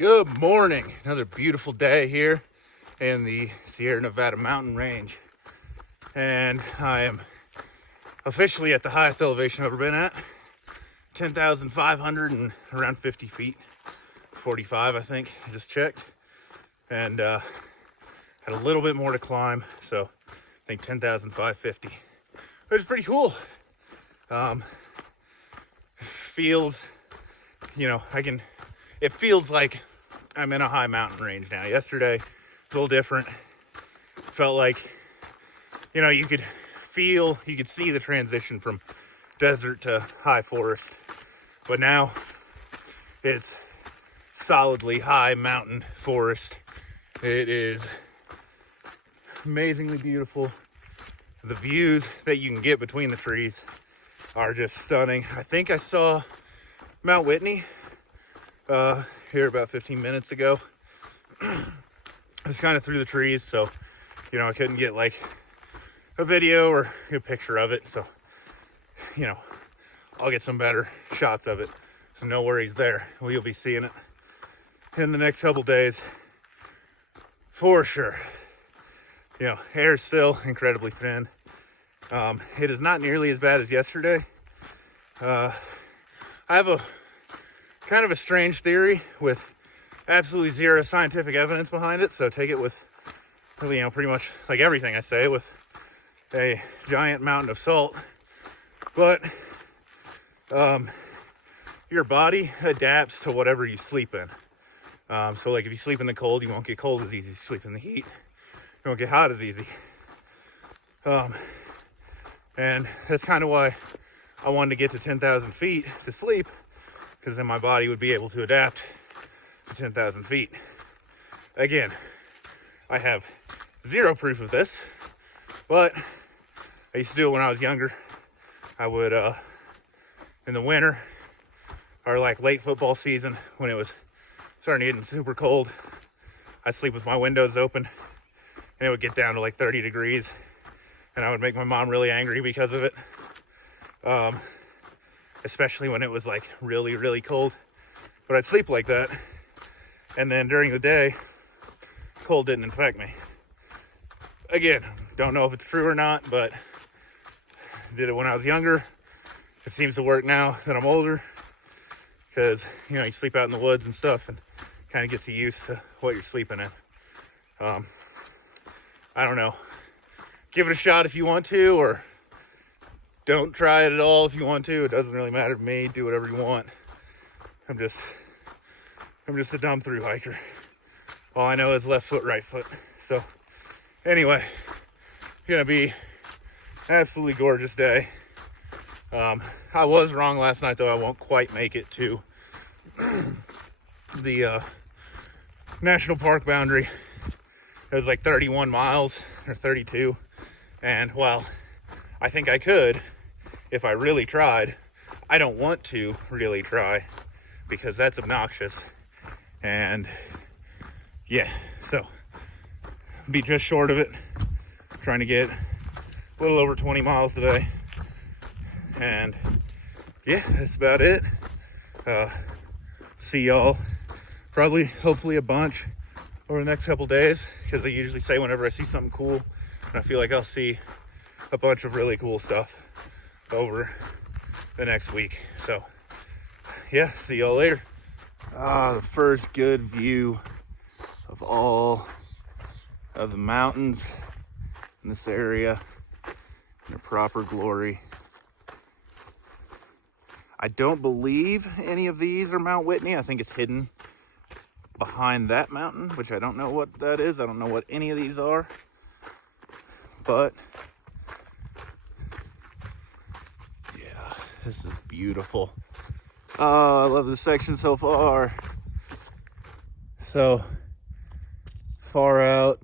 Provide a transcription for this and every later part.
Good morning. Another beautiful day here in the Sierra Nevada mountain range. And I am officially at the highest elevation I've ever been at. 10,500 and around 50 feet. 45, I think. I just checked. And had a little bit more to climb. So I think 10,550. Which is pretty cool. Feels, it feels like I'm in a high mountain range now. Yesterday, it was a little different. Felt like, you could see the transition from desert to high forest. But now, it's solidly high mountain forest. It is amazingly beautiful. The views that you can get between the trees are just stunning. I think I saw Mount Whitney here about 15 minutes ago. I was kind of through the trees, so I couldn't get like a video or a picture of it, so I'll get some better shots of it, so no worries there. We'll be seeing it in the next couple days for sure. Air's still incredibly thin. It is not nearly as bad as yesterday. I have a kind of a strange theory with absolutely zero scientific evidence behind it, so take it with, pretty much like everything I say with a giant mountain of salt. But your body adapts to whatever you sleep in. So like if you sleep in the cold, you won't get cold as easy. If you sleep in the heat, you won't get hot as easy. And that's kind of why I wanted to get to 10,000 feet to sleep, because then my body would be able to adapt to 10,000 feet. Again, I have zero proof of this, but I used to do it when I was younger. I would, in the winter, or like late football season, when it was starting to get super cold, I'd sleep with my windows open, and it would get down to like 30 degrees, and I would make my mom really angry because of it. Especially when it was like really, really cold. But I'd sleep like that. And then during the day, cold didn't affect me. Again, don't know if it's true or not, but did it when I was younger. It seems to work now that I'm older. Because, you sleep out in the woods and stuff and kind of gets you used to what you're sleeping in. I don't know. Give it a shot if you want to, or don't try it at all if you want to. It doesn't really matter to me. Do whatever you want. I'm just a dumb through hiker. All I know is left foot, right foot. So anyway, it's gonna be an absolutely gorgeous day. I was wrong last night though. I won't quite make it to the national park boundary. It was like 31 miles or 32. And while I think I could, if I really tried, I don't want to really try because that's obnoxious. And yeah, so be just short of it. Trying to get a little over 20 miles today. And yeah, that's about it. See y'all probably, hopefully a bunch over the next couple days, because I usually say whenever I see something cool, and I feel like I'll see a bunch of really cool stuff over the next week. So yeah, see y'all later. The first good view of all of the mountains in this area in their proper glory. I don't believe any of these are Mount Whitney. I think it's hidden behind that mountain, which I don't know what that is. I don't know what any of these are, but yeah, this is beautiful. Oh, I love this section so far. So far out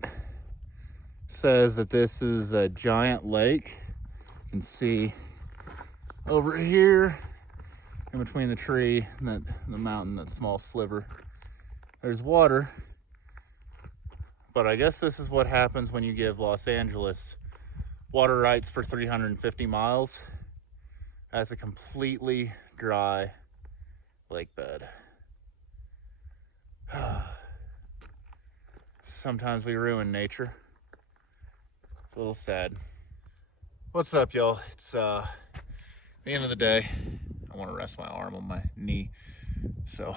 says that this is a giant lake. You can see over here in between the tree and the mountain, that small sliver, there's water. But I guess this is what happens when you give Los Angeles water rights for 350 miles. That's a completely dry lake bed. sometimes we ruin nature. It's a little sad. What's up, y'all? It's the end of the day. I want to rest my arm on my knee. So,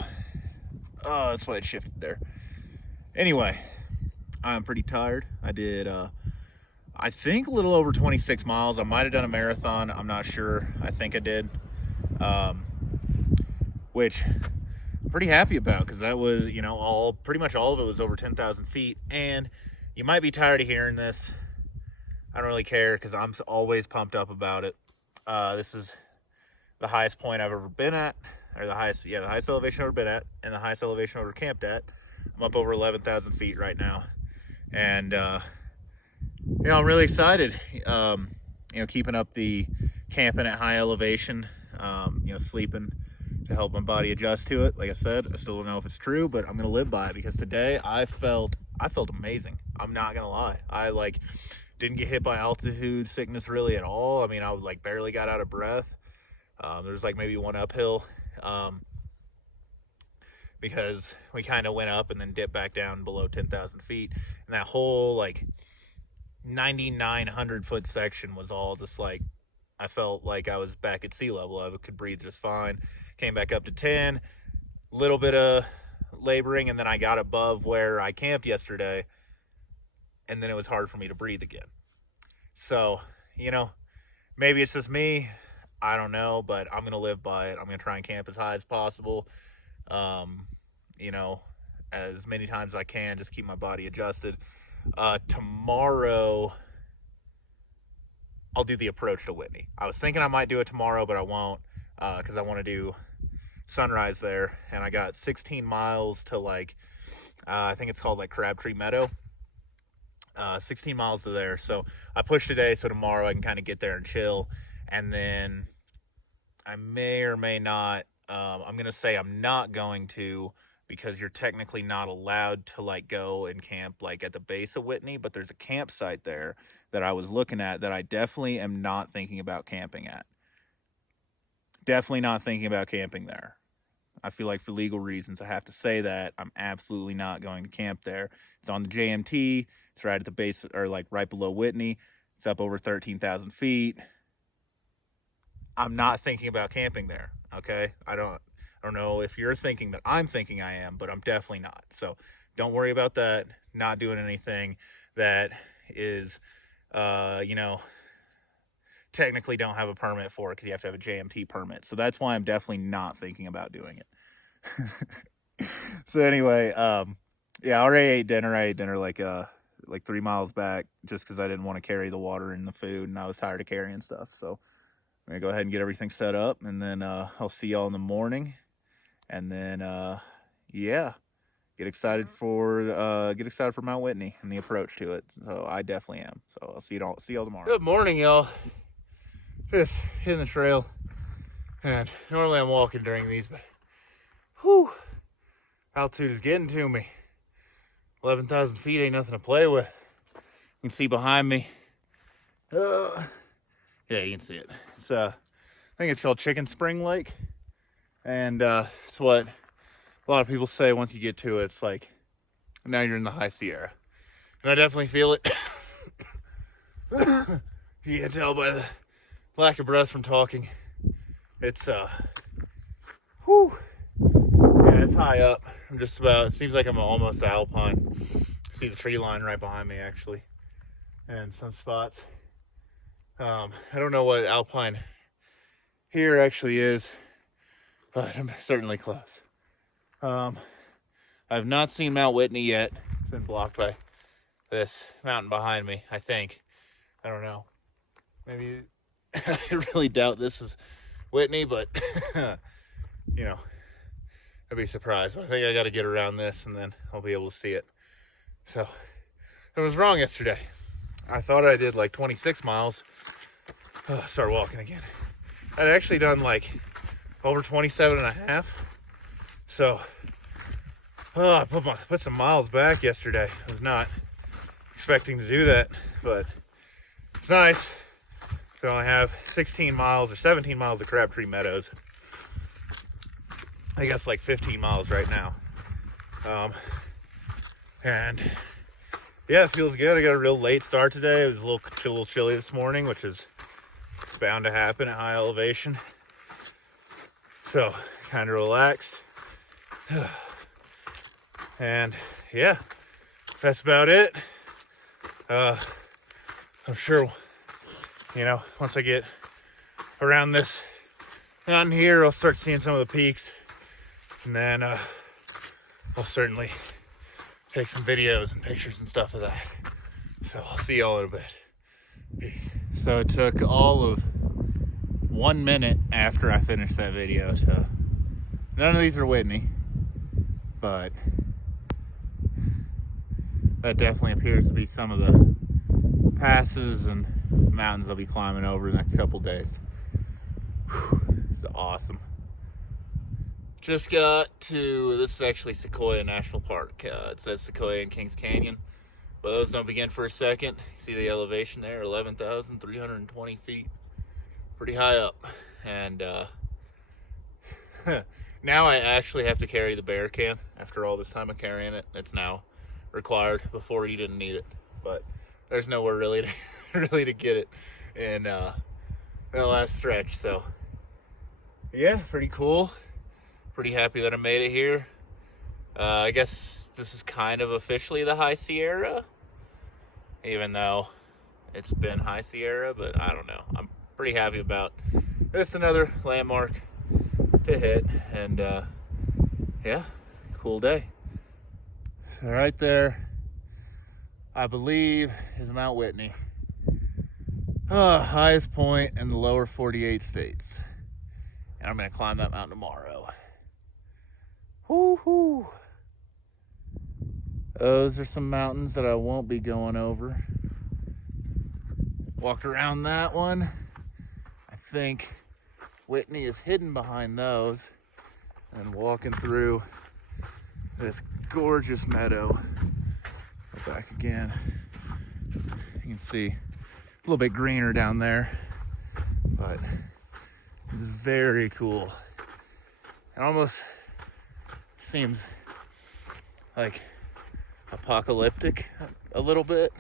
that's why it shifted there. Anyway, I'm pretty tired. I did, I think a little over 26 miles. I might have done a marathon. I'm not sure. I think I did. Which I'm pretty happy about, because that was, you know, pretty much all of it was over 10,000 feet. And you might be tired of hearing this. I don't really care, because I'm always pumped up about it. This is the highest point I've ever been at, or the highest elevation I've ever been at, and the highest elevation I've ever camped at. I'm up over 11,000 feet right now. And, you know, I'm really excited, you know, keeping up the camping at high elevation, you know, sleeping to help my body adjust to it. Like I said, I still don't know if it's true, but I'm going to live by it, because today I felt amazing. I'm not going to lie. I didn't get hit by altitude sickness really at all. I mean, I barely got out of breath. There was maybe one uphill, because we kind of went up and then dipped back down below 10,000 feet. And that whole 9,900 foot section was all just I felt like I was back at sea level. I could breathe just fine. Came back up to 10, little bit of laboring, and then I got above where I camped yesterday, and then it was hard for me to breathe again. So, you know, maybe it's just me. I don't know, but I'm going to live by it. I'm going to try and camp as high as possible. You know, as many times as I can, just keep my body adjusted. Tomorrow, I'll do the approach to Whitney. I was thinking I might do it tomorrow, but I won't, because I want to do sunrise there. And I got 16 miles to I think it's called Crabtree Meadow. 16 miles to there. So I pushed today, so tomorrow I can kind of get there and chill. And then I may or may not, I'm going to say I'm not going to, because you're technically not allowed to go and camp at the base of Whitney, but there's a campsite there that I was looking at that I definitely am not thinking about camping at. Definitely not thinking about camping there. I feel like for legal reasons I have to say that I'm absolutely not going to camp there. It's on the JMT. It's right at the base, or right below Whitney. It's up over 13,000 feet. I'm not thinking about camping there, okay? I don't know if you're thinking that I'm thinking I am, but I'm definitely not. So don't worry about that. Not doing anything that is, you know, technically don't have a permit for it, because you have to have a JMT permit. So that's why I'm definitely not thinking about doing it. So anyway, yeah, I already ate dinner. I ate dinner like 3 miles back, just because I didn't want to carry the water and the food, and I was tired of carrying stuff. So I'm gonna go ahead and get everything set up, and then I'll see y'all in the morning. And then yeah, get excited for Mount Whitney and the approach to it. So I definitely am. So I'll see y'all tomorrow. Good morning, y'all. Just hitting the trail, and normally I'm walking during these, but whew, altitude is getting to me. 11,000 feet ain't nothing to play with. You can see behind me. Yeah, you can see it. It's I think it's called Chicken Spring Lake, and it's what a lot of people say once you get to it. It's now you're in the high Sierra, and I definitely feel it. You can tell by the lack of breath from talking. It's whew. Yeah, it's high up. It seems like I'm almost to Alpine. See the tree line right behind me, actually, and some spots. I don't know what Alpine here actually is, but I'm certainly close. I've not seen Mount Whitney yet. It's been blocked by this mountain behind me, I think. I don't know. Maybe I really doubt this is Whitney, but you know, I'd be surprised. I think I got to get around this, and then I'll be able to see it. So I was wrong yesterday. I thought I did 26 miles. Start walking again. I'd actually done over 27 and a half. So I put some miles back yesterday. I was not expecting to do that, but it's nice to only have 16 miles or 17 miles to Crabtree Meadows. I guess 15 miles right now. And yeah, it feels good. I got a real late start today. It was a little chilly this morning, which is bound to happen at high elevation. So kind of relaxed. And yeah, that's about it. I'm sure, once I get around this mountain here, I'll start seeing some of the peaks. And then I'll certainly take some videos and pictures and stuff of that. So I'll see y'all in a bit. Peace. So it took all of 1 minute after I finished that video to, none of these are Whitney, but that definitely appears to be some of the passes and mountains I'll be climbing over the next couple days. Whew, it's awesome. Just got to, this is actually Sequoia National Park. It says Sequoia and Kings Canyon, but those don't begin for a second. You see the elevation there, 11,320 feet. Pretty high up. And now I actually have to carry the bear can. After all this time of carrying it, it's now required. Before you didn't need it, but there's nowhere really to get it in the last stretch. So yeah, pretty cool. Pretty happy that I made it here. I guess this is kind of officially the High Sierra, even though it's been High Sierra, but I don't know. I'm pretty happy about just another landmark to hit, and yeah, cool day. So right there, I believe, is Mount Whitney. Highest point in the lower 48 states. And I'm gonna climb that mountain tomorrow. Woo-hoo. Those are some mountains that I won't be going over. Walked around that one. I think Whitney is hidden behind those. And walking through this gorgeous meadow. Go back again. You can see a little bit greener down there, but it's very cool. It almost seems like apocalyptic a little bit.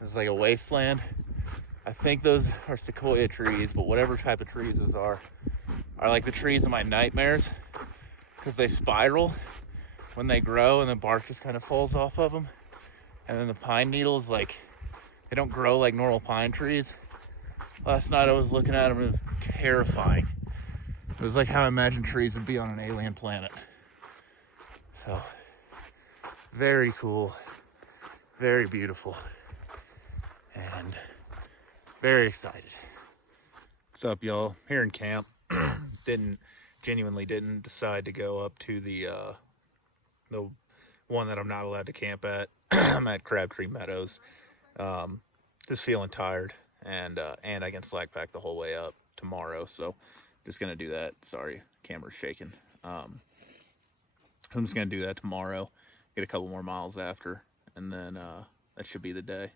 It's like a wasteland. I think those are sequoia trees, but whatever type of trees those are like the trees of my nightmares, because they spiral when they grow and the bark just kind of falls off of them. And then the pine needles, like, they don't grow like normal pine trees. Last night I was looking at them and it was terrifying. It was like how I imagined trees would be on an alien planet. So, very cool, very beautiful, and very excited. What's up, y'all? Here in camp. Genuinely didn't decide to go up to the one that I'm not allowed to camp at. I'm at Crabtree Meadows. Just feeling tired, and I can slack pack the whole way up tomorrow, so just gonna do that. Sorry, camera's shaking. I'm just gonna do that tomorrow, get a couple more miles after, and then that should be the day.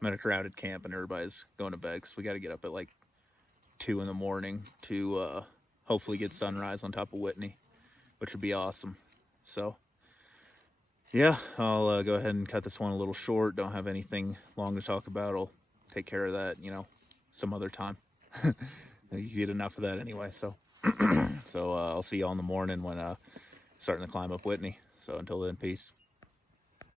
I'm at a crowded camp and everybody's going to bed because we got to get up at like 2 in the morning to hopefully get sunrise on top of Whitney, which would be awesome. So yeah, I'll go ahead and cut this one a little short. Don't have anything long to talk about. I'll take care of that, some other time. You get enough of that anyway. So so I'll see y'all in the morning when starting to climb up Whitney. So until then, peace.